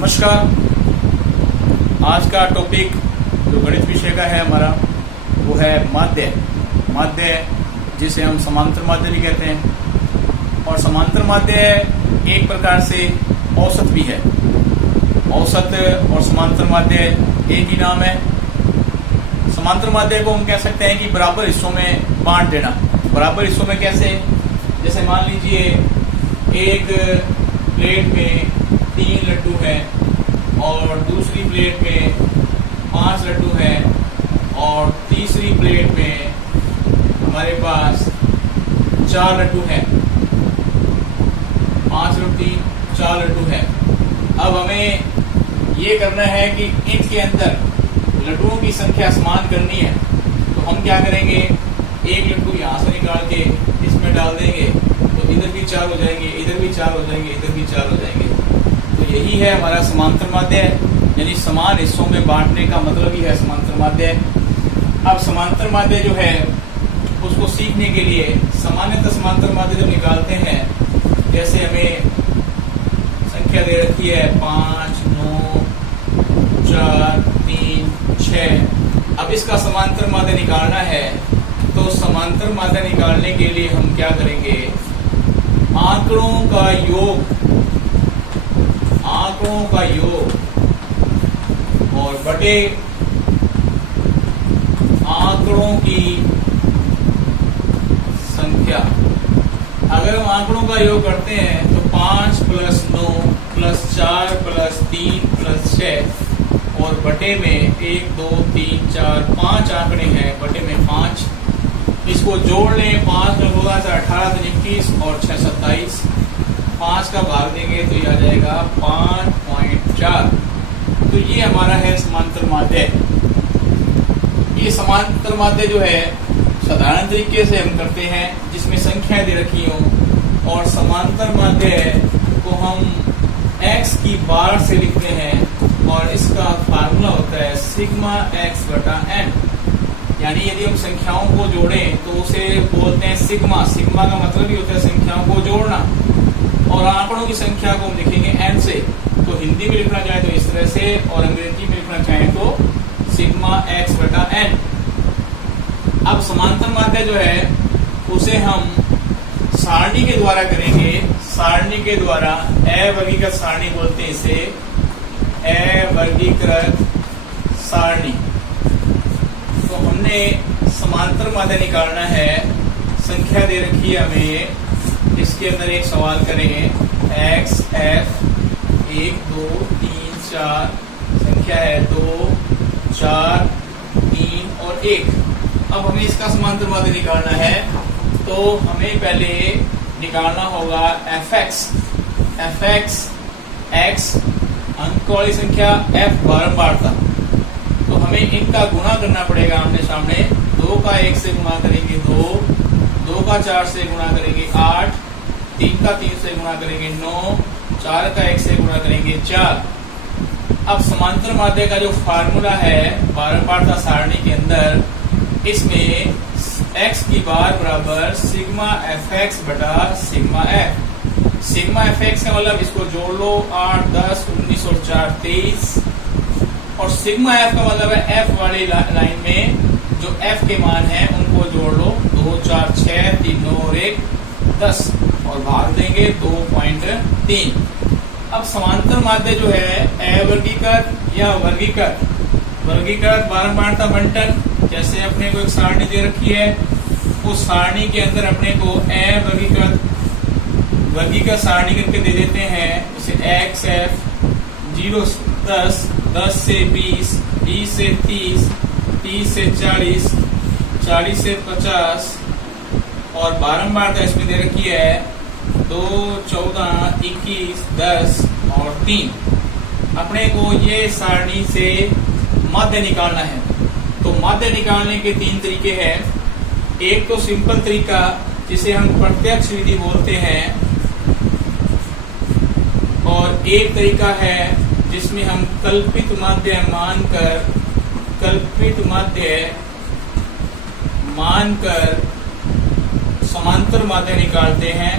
नमस्कार। आज का टॉपिक जो गणित विषय का है हमारा वो है माध्य। माध्य जिसे हम समांतर माध्य भी कहते हैं। और समांतर माध्य एक प्रकार से औसत भी है। औसत और समांतर माध्य एक ही नाम है। समांतर माध्य को हम कह सकते हैं कि बराबर हिस्सों में बांट देना। बराबर हिस्सों में कैसे? जैसे मान लीजिए एक प्लेट में 3 लड्डू हैं और दूसरी प्लेट में 5 लड्डू हैं और तीसरी प्लेट में हमारे पास 4 लड्डू हैं। 5 और 3 4 लड्डू हैं। अब हमें ये करना है कि इनके अंदर लड्डुओं की संख्या समान करनी है। तो हम क्या करेंगे, एक लड्डू यहाँ से निकाल के इसमें डाल देंगे तो इधर भी 4 हो जाएंगे, इधर भी 4 हो जाएंगे, इधर भी 4 हो जाएंगे। तो यही है हमारा समांतर माध्य, यानी समान हिस्सों में बांटने का मतलब ही है समांतर माध्य। अब समांतर माध्य जो है उसको सीखने के लिए सामान्यतः समांतर माध्य जब निकालते हैं, जैसे हमें संख्या दे रखी है 5, 9, 4, 3, 6। अब इसका समांतर माध्य निकालना है तो समांतर माध्य निकालने के लिए हम क्या करेंगे, आंकड़ों का योग और बटे आंकड़ों की संख्या। अगर हम आंकड़ों का योग करते हैं तो 5 + 9 + 4 + 3 + 6 और बटे में 1, 2, 3, 4, 5 आंकड़े हैं, बटे में 5। इसको जोड़ लें, 5 में 12 से 18 से 21 और 6 27। 5 का भाग देंगे तो ये आ जाएगा 5.4। तो ये हमारा है समांतर माध्य। ये समांतर माध्य जो है साधारण तरीके से हम करते हैं जिसमें संख्याएं दे रखी हों, और समांतर माध्य को हम x की बार से लिखते हैं और इसका फार्मूला होता है सिग्मा x/n। यानी यदि हम संख्याओं को जोड़ें तो उसे बोलते हैं सिग्मा। सिग्मा का मतलब ही होता है संख्याओं को जोड़ना। और आंकड़ों की संख्या को हम लिखेंगे n से। तो हिंदी में लिखना चाहे तो इस तरह से, और अंग्रेजी में लिखना चाहे तो सिग्मा x/n। अब समांतर माध्य जो है उसे हम सारणी के द्वारा करेंगे। सारणी के द्वारा अवर्गीकृत सारणी बोलते हैं इसे, अवर्गीकृत सारणी। तो हमने समांतर माध्य निकालना है। संख्या दे रखी है हमें, इसके अंदर एक सवाल करेंगे x f 1 2 3 4, संख्या है 2 4 3 और 1। अब हमें इसका समांतर माध्य निकालना है तो हमें पहले निकालना होगा fx। fx x अंक वाली संख्या, f बारंबारता। तो हमें इनका गुणा करना पड़ेगा आमने सामने। 2 का 1 से गुणा करेंगे 2, 2 का 4 से गुणा करेंगे 8, 3 का 3 से गुणा करेंगे 9, 4 का 1 से गुणा करेंगे 4। अब समांतर माध्य का जो फार्मूला है बारंबारता सारणी के अंदर, इसमें x की बार बराबर सिग्मा fx बटा सिग्मा f। सिग्मा fx का मतलब इसको जोड़ लो, 8, 10, 19 और 4 23। और सिग्मा f का मतलब है f वाली लाइन में जो f के मान हैं उनको जोड़ लो, 2, 4, 6, 3, 9 और 1 10 और भाग देंगे 2.3। अब समांतर माध्य जो है अवर्गीकृत या वर्गीकृत। वर्गीकृत बारंबारता बंटन, जैसे अपने को एक सारणी दे रखी है, उस सारणी के अंदर अपने को वर्गीकृत सारणी करके दे देते हैं। जैसे x f 0 से 10, 10 से 20, 20 से 30, 30 से 40, 40 से 50 और बारंबारता इसमें दे रखी है 2, 14, 21, 10 और 3। अपने को ये सारणी से माध्य निकालना है। तो माध्य निकालने के 3 तरीके हैं। एक तो सिंपल तरीका जिसे हम प्रत्यक्ष विधि बोलते हैं, और एक तरीका है जिसमें हम कल्पित माध्य मानकर समांतर माध्य निकालते हैं।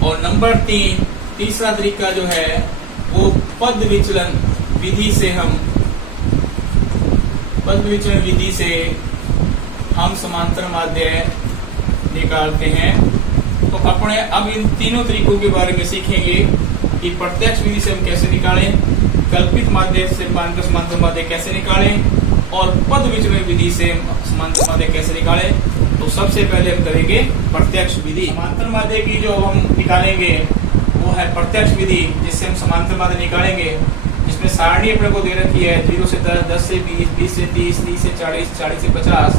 और नंबर 3 तीसरा तरीका जो है वो पद विचलन विधि से हम समांतर माध्य निकालते हैं। तो अपने अब इन तीनों तरीकों के बारे में सीखेंगे कि प्रत्यक्ष विधि से हम कैसे निकालें, कल्पित माध्य से समांतर माध्य कैसे निकालें और पद विचलन विधि से समांतर माध्य कैसे निकालें। तो सबसे पहले हम करेंगे प्रत्यक्ष विधि। समांतर माध्य की जो हम निकालेंगे वो है प्रत्यक्ष विधि, जिससे हम समांतर माध्य निकालेंगे, जिसमें सारणी अपने को दे रखी है 0 से 10, 10 से 20, 20 से 30, 30 से 40, 40 से 50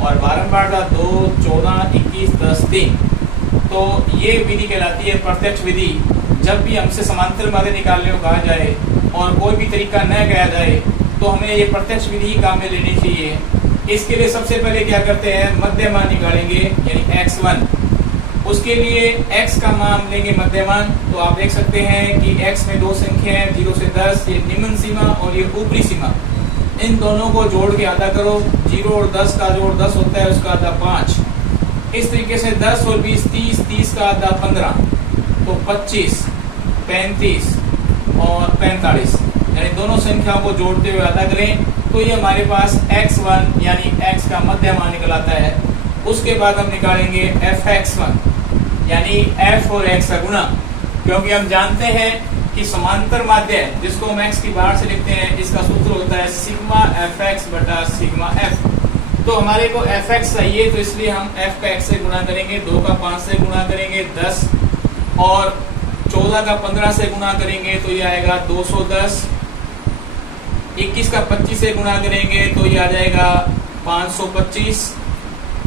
और बारंबारता 2, 14, 21, 10, 3। तो ये विधि कहलाती है प्रत्यक्ष विधि। जब भी हमसे समांतर माध्य निकालने को कहा जाए और कोई भी तरीका न गया जाए तो हमें ये प्रत्यक्ष विधि ही काम में लेनी चाहिए। इसके लिए सबसे पहले क्या करते हैं, मध्यमान निकालेंगे यानी x1। उसके लिए x का मान हम लेंगे मध्यमान। तो आप देख सकते हैं कि x में दो संख्या है 0 से 10, ये निम्न सीमा और ये ऊपरी सीमा। इन दोनों को जोड़ के आधा करो। 0 और 10 का जोड़ 10 होता है, उसका आधा 5। इस तरीके से 10 और 20 30, 30 का आधा 15, तो 25, 35 और 45, यानी दोनों संख्याओं को जोड़ते हुए आधा करें तो ये हमारे पास x1 यानी x का मध्यमान निकल आता है। उसके बाद हम निकालेंगे fx1 यानी f और x का गुणा, क्योंकि हम जानते हैं कि समांतर माध्य जिसको हम x की बाहर से लिखते हैं, इसका सूत्र होता है सिग्मा fx बटा सिग्मा f। तो हमारे को fx चाहिए, तो इसलिए हम f का x से गुणा करेंगे, 2 का 5 से गुणा करेंगे 10 और 14 का 15 से गुणा करेंगे तो ये आएगा 210। 21 का 25 से गुणा करेंगे तो ये आ जाएगा 525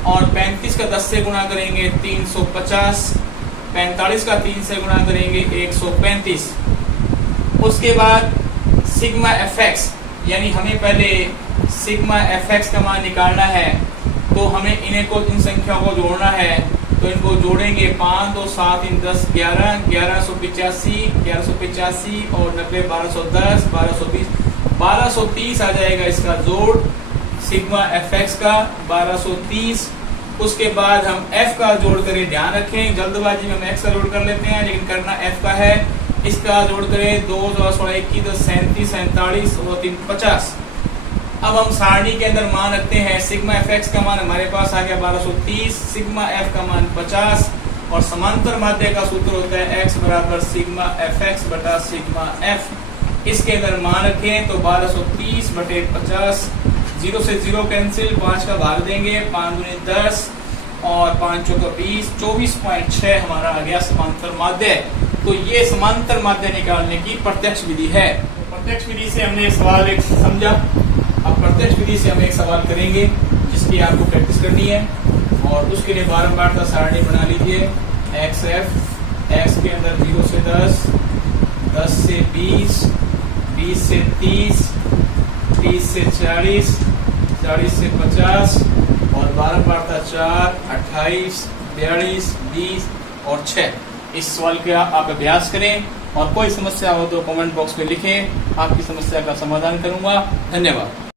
और 35 का 10 से गुणा करेंगे 350, 45 का 3 से गुणा करेंगे 135। उसके बाद सिग्मा fx यानी हमें पहले सिग्मा fx का मान निकालना है, तो हमें इन संख्याओं को जोड़ना है। तो इनको जोड़ेंगे 5, 2, 7, 3, 10, 11, 1185 और 90, 1210, 1220, 1230 आ जाएगा इसका जोड़ सिग्मा fx का 1230। उसके बाद हम f का जोड़ करें, ध्यान रखें जल्दबाजी में हम x का जोड़ कर लेते हैं, लेकिन करना f का है। इसका जोड़ करें 2, 21, 37, 47 और 3, 50। अब हम सारणी के अंदर मान रखते हैं। सिग्मा fx का मान हमारे पास आ गया 1230, सिग्मा f का मान 50 और समांतर माध्य का सूत्र होता है x बराबर सिग्मा fx बटा सिग्मा f। इसके अंदर मान रखें तो 1230 बटे 50, 0 से 0 कैंसिल, 5 का भाग देंगे, 5 दूनी 10 और 5 चौका 20, 24.6 हमारा आ गया समांतर माध्य। तो ये समांतर माध्य निकालने की प्रत्यक्ष विधि है। प्रत्यक्ष विधि से हमने सवाल एक समझा। अब प्रत्यक्ष विधि से हम एक सवाल करेंगे जिसकी आपको प्रैक्टिस करनी है और उसके लिए बारंबार का सारणी बना लीजिए। xf, x के अंदर 0 से 10, 10 से 20, 20 से 30, 30 से 40, 40 से 50 और बारंबार का 4, 28, 42, 20 और 6। इस सवाल का आप अभ्यास करें और कोई समस्या हो तो कमेंट बॉक्स में लिखें, आपकी समस्या का समाधान करूंगा। धन्यवाद।